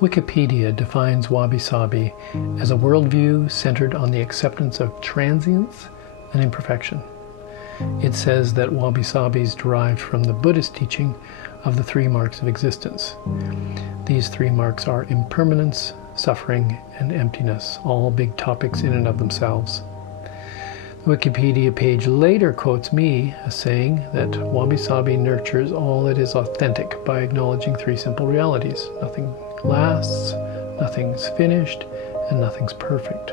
Wikipedia defines Wabi Sabi as a worldview centered on the acceptance of transience and imperfection. It says that Wabi Sabi is derived from the Buddhist teaching of the three marks of existence. These three marks are impermanence, suffering, and emptiness, all big topics in and of themselves. The Wikipedia page later quotes me as saying that Wabi Sabi nurtures all that is authentic by acknowledging three simple realities. Nothing lasts, nothing's finished, and nothing's perfect.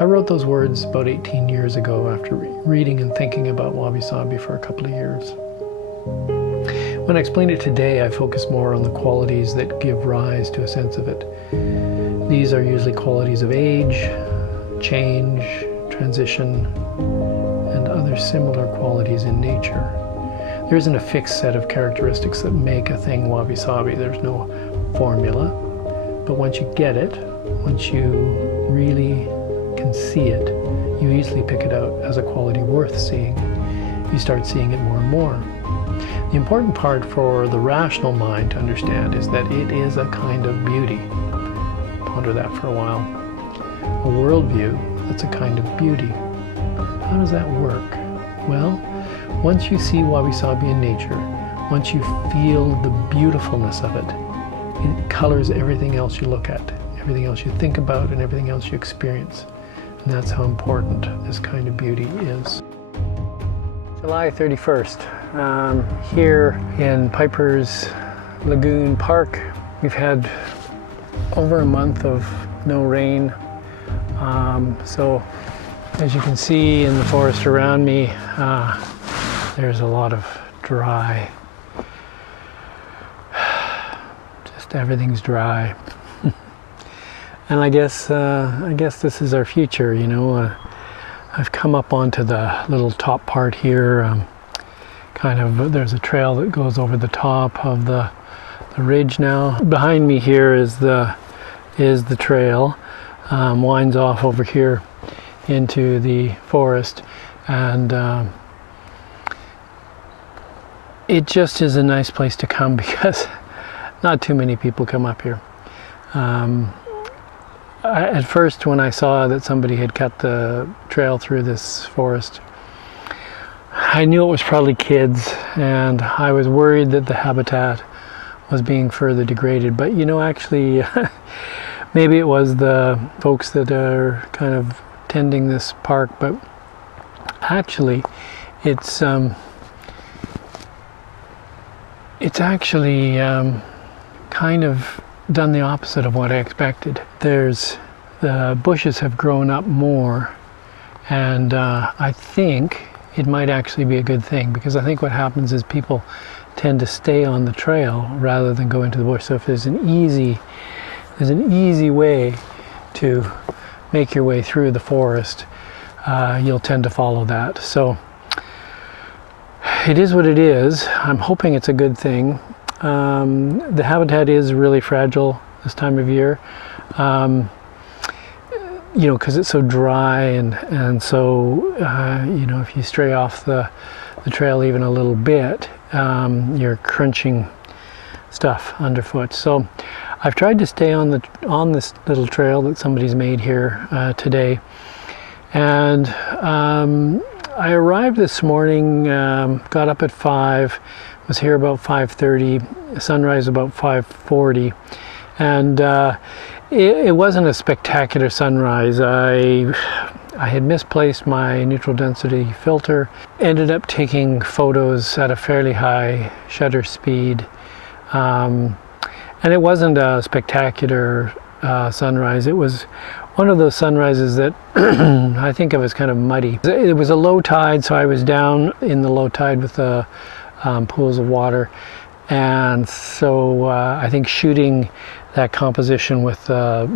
I wrote those words about 18 years ago after reading and thinking about Wabi Sabi for a couple of years. When I explain it today, I focus more on the qualities that give rise to a sense of it. These are usually qualities of age, change, transition, and other similar qualities in nature. There isn't a fixed set of characteristics that make a thing Wabi Sabi. There's no formula, but once you get it, once you really can see it, you easily pick it out as a quality worth seeing. You start seeing it more and more. The important part for the rational mind to understand is that it is a kind of beauty. Ponder that for a while. A worldview that's a kind of beauty. How does that work? Well, once you see Wabi Sabi in nature, once you feel the beautifulness of it, it colors everything else you look at, everything else you think about, and everything else you experience. And that's how important this kind of beauty is. July 31st, here in Pipers Lagoon Park. We've had over a month of no rain. So as you can see in the forest around me, there's a lot of dry, just everything's dry. And I guess this is our future, you know. I've come up onto the little top part here. There's a trail that goes over the top of the ridge now. Behind me here is the trail, winds off over here into the forest, and it just is a nice place to come because not too many people come up here. At first, when I saw that somebody had cut the trail through this forest, I knew it was probably kids, and I was worried that the habitat was being further degraded. But you know, actually, maybe it was the folks that are kind of tending this park, but actually it's actually kind of done the opposite of what I expected. The bushes have grown up more, and I think it might actually be a good thing, because I think what happens is people tend to stay on the trail rather than go into the bush. So if there's an easy way to make your way through the forest, you'll tend to follow that. So it is what it is. I'm hoping it's a good thing. The habitat is really fragile this time of year, you know, because it's so dry, and so you know, if you stray off the trail even a little bit, you're crunching stuff underfoot. So I've tried to stay on this little trail that somebody's made here today, and I arrived this morning, got up at 5, was here about 5:30, sunrise about 5:40, and it wasn't a spectacular sunrise. I had misplaced my neutral density filter, ended up taking photos at a fairly high shutter speed, and it wasn't a spectacular sunrise. It was one of those sunrises that I think of as kind of muddy. It was a low tide, so I was down in the low tide with the pools of water, and so I think shooting that composition with a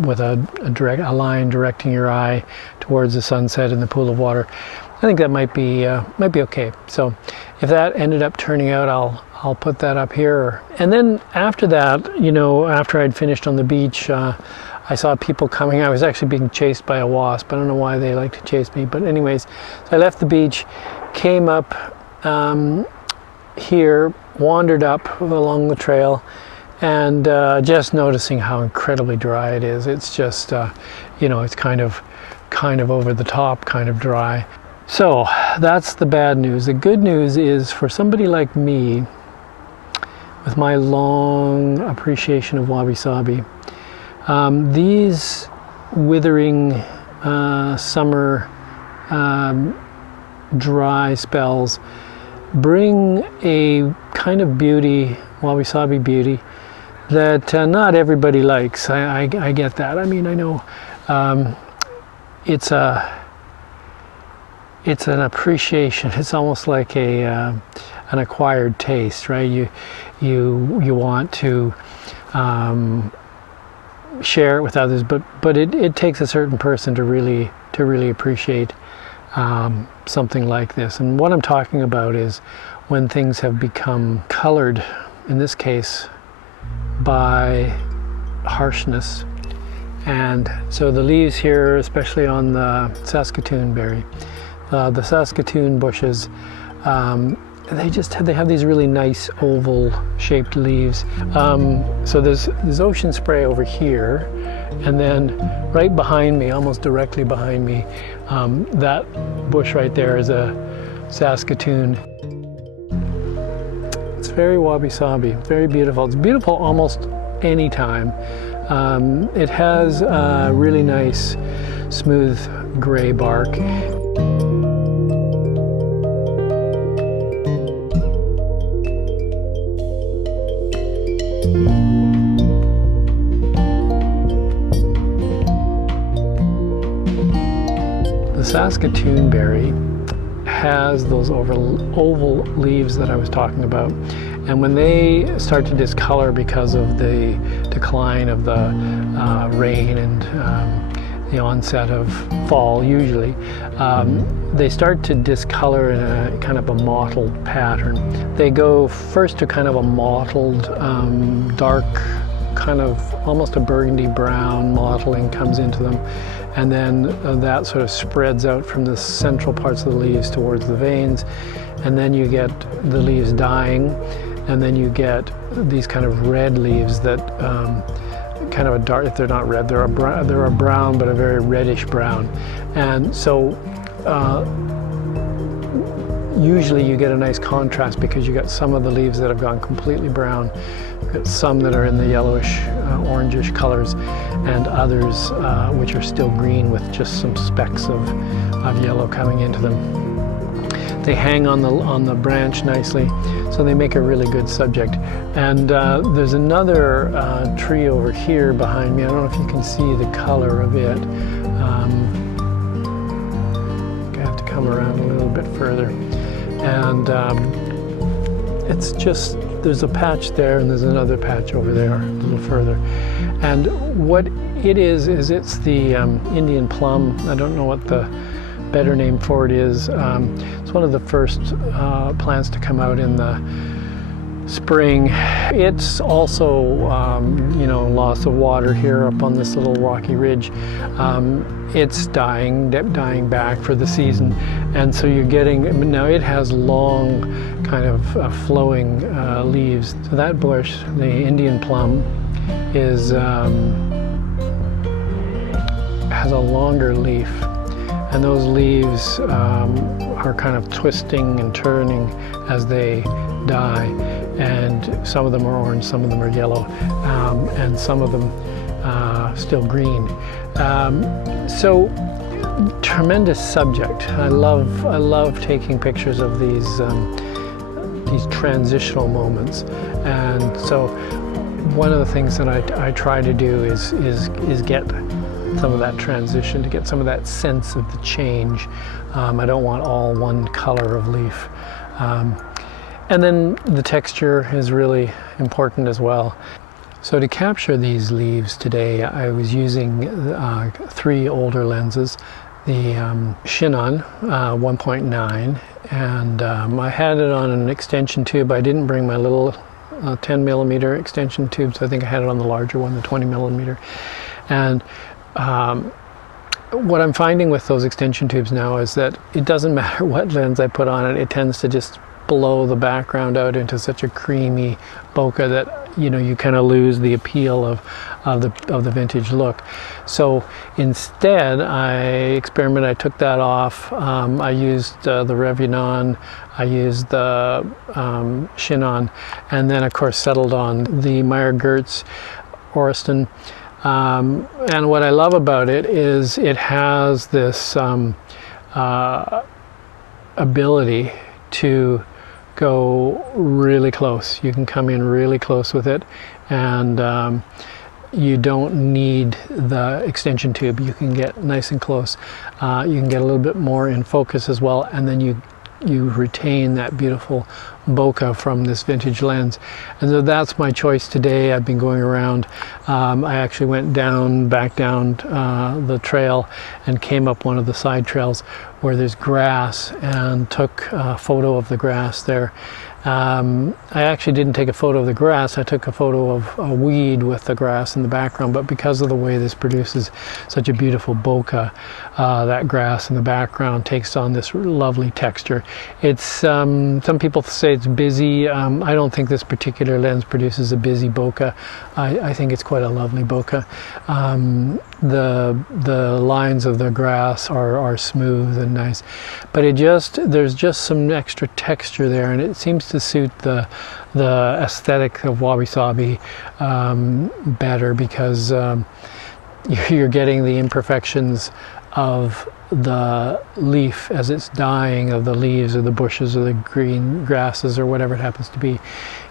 line directing your eye towards the sunset in the pool of water, I think that might be okay. So if that ended up turning out, I'll put that up here. And then after that, you know, after I'd finished on the beach, I saw people coming. I was actually being chased by a wasp. I don't know why they like to chase me, but anyways, so I left the beach, came up here, wandered up along the trail, and just noticing how incredibly dry it is. It's just, you know, it's kind of over the top, kind of dry. So that's the bad news. The good news is for somebody like me, with my long appreciation of Wabi Sabi, these withering summer dry spells bring a kind of beauty, Wabi Sabi beauty, that not everybody likes. I get that. I mean, I know it's an appreciation. It's almost like an acquired taste, right? You want to share it with others, but it takes a certain person to really appreciate something like this. And what I'm talking about is when things have become colored, in this case, by harshness. And so the leaves here, especially on the Saskatoon berry, the Saskatoon bushes, they have these really nice oval shaped leaves. So there's ocean spray over here, and then right behind me, almost directly behind me, that bush right there is a Saskatoon. It's very Wabi Sabi, very beautiful. It's beautiful almost any time. It has a really nice smooth gray bark. The Saskatoon berry has those oval leaves that I was talking about, and when they start to discolor because of the decline of the rain and the onset of fall, usually, they start to discolor in a kind of a mottled pattern. They go first to kind of a mottled, dark, kind of almost a burgundy brown mottling comes into them, and then that sort of spreads out from the central parts of the leaves towards the veins, and then you get the leaves dying, and then you get these kind of red leaves that kind of a dark, if they're not red, they're a brown, but a very reddish brown. And so usually you get a nice contrast because you got some of the leaves that have gone completely brown, you've got some that are in the yellowish, orangish colors, and others which are still green with just some specks of yellow coming into them. They hang on the branch nicely, so they make a really good subject. And there's another tree over here behind me. I don't know if you can see the color of it. I have to come around a little bit further. And it's just, there's a patch there and there's another patch over there a little further. And what it is it's the Indian plum. I don't know what the better name for it is. It's one of the first plants to come out in the spring. It's also, loss of water here up on this little rocky ridge. It's dying back for the season, and so you're getting, now it has long kind of flowing leaves. So that bush, the Indian plum, has a longer leaf. And those leaves are kind of twisting and turning as they die. And some of them are orange, some of them are yellow, and some of them still green. So tremendous subject. I love taking pictures of these transitional moments. And so one of the things that I try to do is get some of that transition, to get some of that sense of the change. I don't want all one color of leaf. And then the texture is really important as well. So to capture these leaves today, I was using 3 older lenses, the Chinon 1.9, and I had it on an extension tube. I didn't bring my little 10 millimeter extension tube, so I think I had it on the larger one, the 20 millimeter. And what I'm finding with those extension tubes now is that it doesn't matter what lens I put on it, it tends to just blow the background out into such a creamy bokeh that you kind of lose the appeal of the vintage look. So instead, I took that off. I used the Revuenon, I used the Chinon, and then of course settled on the Meyer-Gertz Oriston. And what I love about it is it has this ability to go really close. You can come in really close with it, and you don't need the extension tube. You can get nice and close. You can get a little bit more in focus as well, and then you retain that beautiful bokeh from this vintage lens. And so that's my choice today. I've been going around. I actually went back down the trail and came up one of the side trails where there's grass, and took a photo of the grass there. I actually didn't take a photo of the grass, I took a photo of a weed with the grass in the background, but because of the way this produces such a beautiful bokeh, that grass in the background takes on this lovely texture. It's some people say it's busy. I don't think this particular lens produces a busy bokeh. I think it's quite a lovely bokeh. The lines of the grass are smooth and nice, but there's just some extra texture there, and it seems to suit the aesthetic of Wabi Sabi better, because you're getting the imperfections of the leaf as it's dying, of the leaves or the bushes or the green grasses or whatever it happens to be.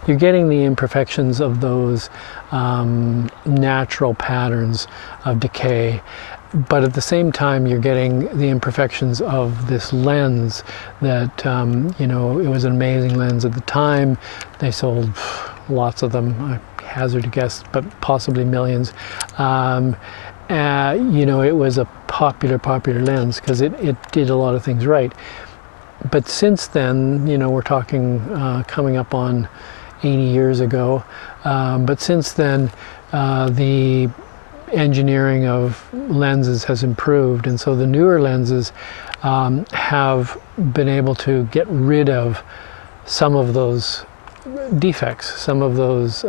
You're getting the imperfections of those natural patterns of decay, but at the same time you're getting the imperfections of this lens that it was an amazing lens at the time. They sold lots of them, I hazard a guess, but possibly millions. It was a popular lens because it did a lot of things right. But since then, we're talking coming up on 80 years ago, but since then the engineering of lenses has improved, and so the newer lenses have been able to get rid of some of those defects, some of those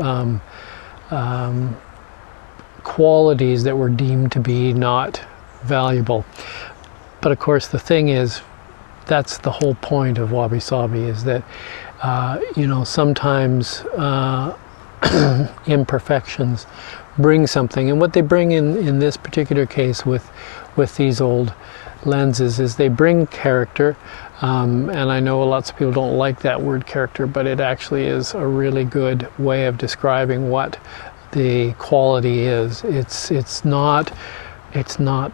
qualities that were deemed to be not valuable. But of course the thing is, that's the whole point of Wabi Sabi, is that sometimes imperfections bring something, and what they bring in this particular case with these old lenses is they bring character, and I know lots of people don't like that word character, but it actually is a really good way of describing what the quality is. It's not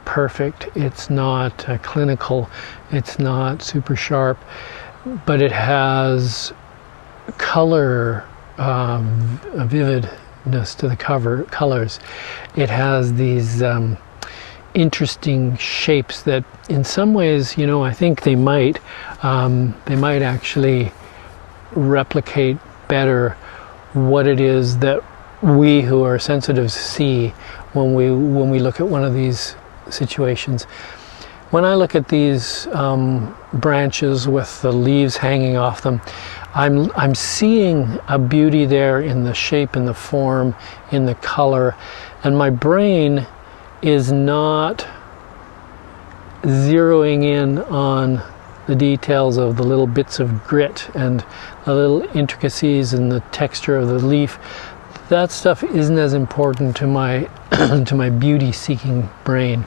perfect, it's not clinical, it's not super sharp, but it has color, vividness to the colors. It has these interesting shapes that in some ways, I think they might actually replicate better what it is that we who are sensitive see when we look at one of these situations. When I look at these branches with the leaves hanging off them, I'm seeing a beauty there in the shape, in the form, in the color, and my brain is not zeroing in on the details of the little bits of grit and the little intricacies in the texture of the leaf. That stuff isn't as important to my to my beauty-seeking brain.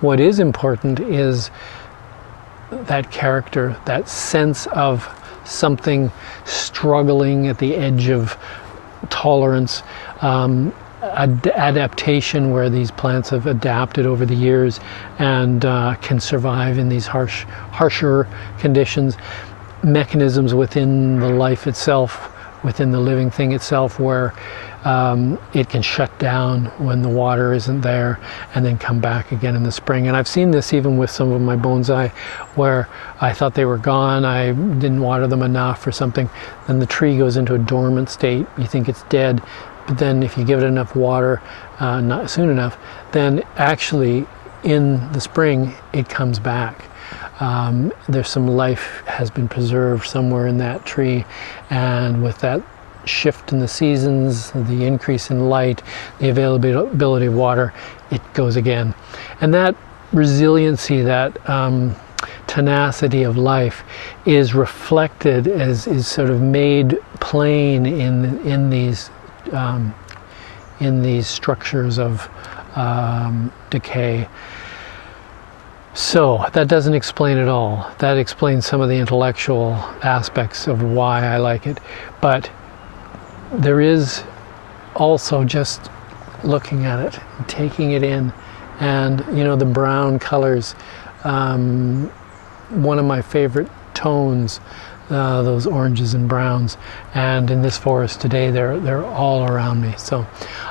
What is important is that character, that sense of something struggling at the edge of tolerance, adaptation, where these plants have adapted over the years and can survive in these harsher conditions. Mechanisms within the life itself, within the living thing itself, where it can shut down when the water isn't there and then come back again in the spring. And I've seen this even with some of my bonsai, where I thought they were gone, I didn't water them enough or something, then the tree goes into a dormant state, you think it's dead, but then if you give it enough water not soon enough, then actually in the spring it comes back. there's some life has been preserved somewhere in that tree, and with that shift in the seasons, the increase in light, the availability of water, it goes again. And that resiliency, that tenacity of life is reflected, is sort of made plain in these structures of decay. So that doesn't explain it all. That explains some of the intellectual aspects of why I like it. But there is also just looking at it, taking it in, and the brown colors. One of my favorite tones, those oranges and browns, and in this forest today they're all around me. So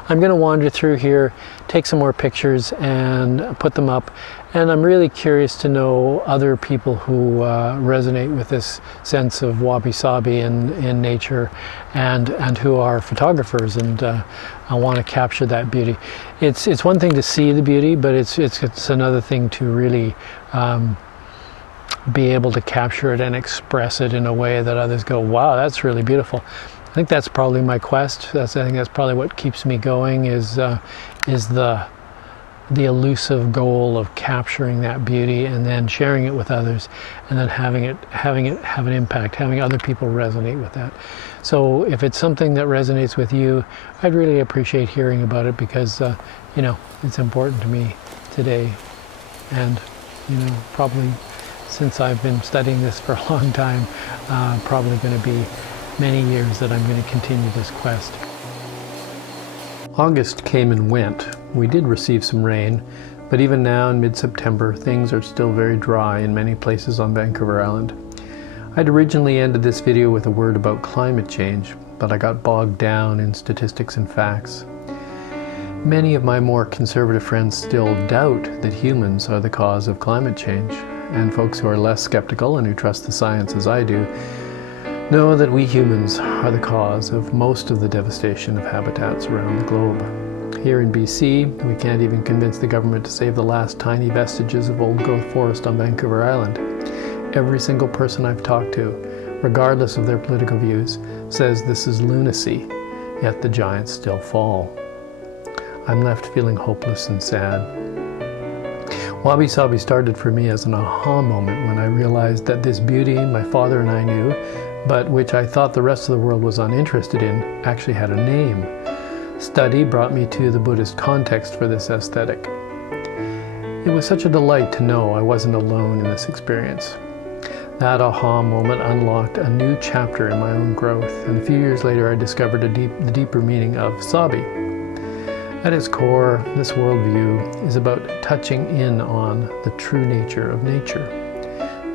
I'm going to wander through here, take some more pictures and put them up, and I'm really curious to know other people who resonate with this sense of Wabi Sabi in nature, and who are photographers, and I want to capture that beauty. It's one thing to see the beauty, but it's another thing to really be able to capture it and express it in a way that others go, wow, that's really beautiful. I think that's probably my quest. I think that's probably what keeps me going, is the elusive goal of capturing that beauty and then sharing it with others, and then having it have an impact, having other people resonate with that. So if it's something that resonates with you, I'd really appreciate hearing about it, because it's important to me today, and probably since I've been studying this for a long time, probably going to be many years that I'm going to continue this quest. August came and went. We did receive some rain, but even now in mid-September, things are still very dry in many places on Vancouver Island. I'd originally ended this video with a word about climate change, but I got bogged down in statistics and facts. Many of my more conservative friends still doubt that humans are the cause of climate change, and folks who are less skeptical and who trust the science as I do know that we humans are the cause of most of the devastation of habitats around the globe. Here in BC, we can't even convince the government to save the last tiny vestiges of old-growth forest on Vancouver Island. Every single person I've talked to, regardless of their political views, says this is lunacy, yet the giants still fall. I'm left feeling hopeless and sad. Wabi Sabi started for me as an aha moment when I realized that this beauty my father and I knew, but which I thought the rest of the world was uninterested in, actually had a name. Study brought me to the Buddhist context for this aesthetic. It was such a delight to know I wasn't alone in this experience. That aha moment unlocked a new chapter in my own growth, and a few years later I discovered the deeper meaning of Sabi. At its core, this worldview is about touching in on the true nature of nature.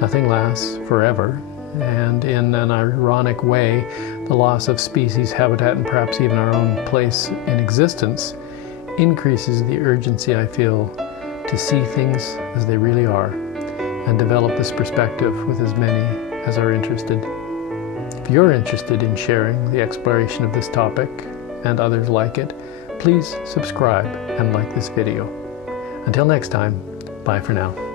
Nothing lasts forever, and in an ironic way, the loss of species, habitat, and perhaps even our own place in existence increases the urgency I feel to see things as they really are, and develop this perspective with as many as are interested. If you're interested in sharing the exploration of this topic and others like it, please subscribe and like this video. Until next time, bye for now.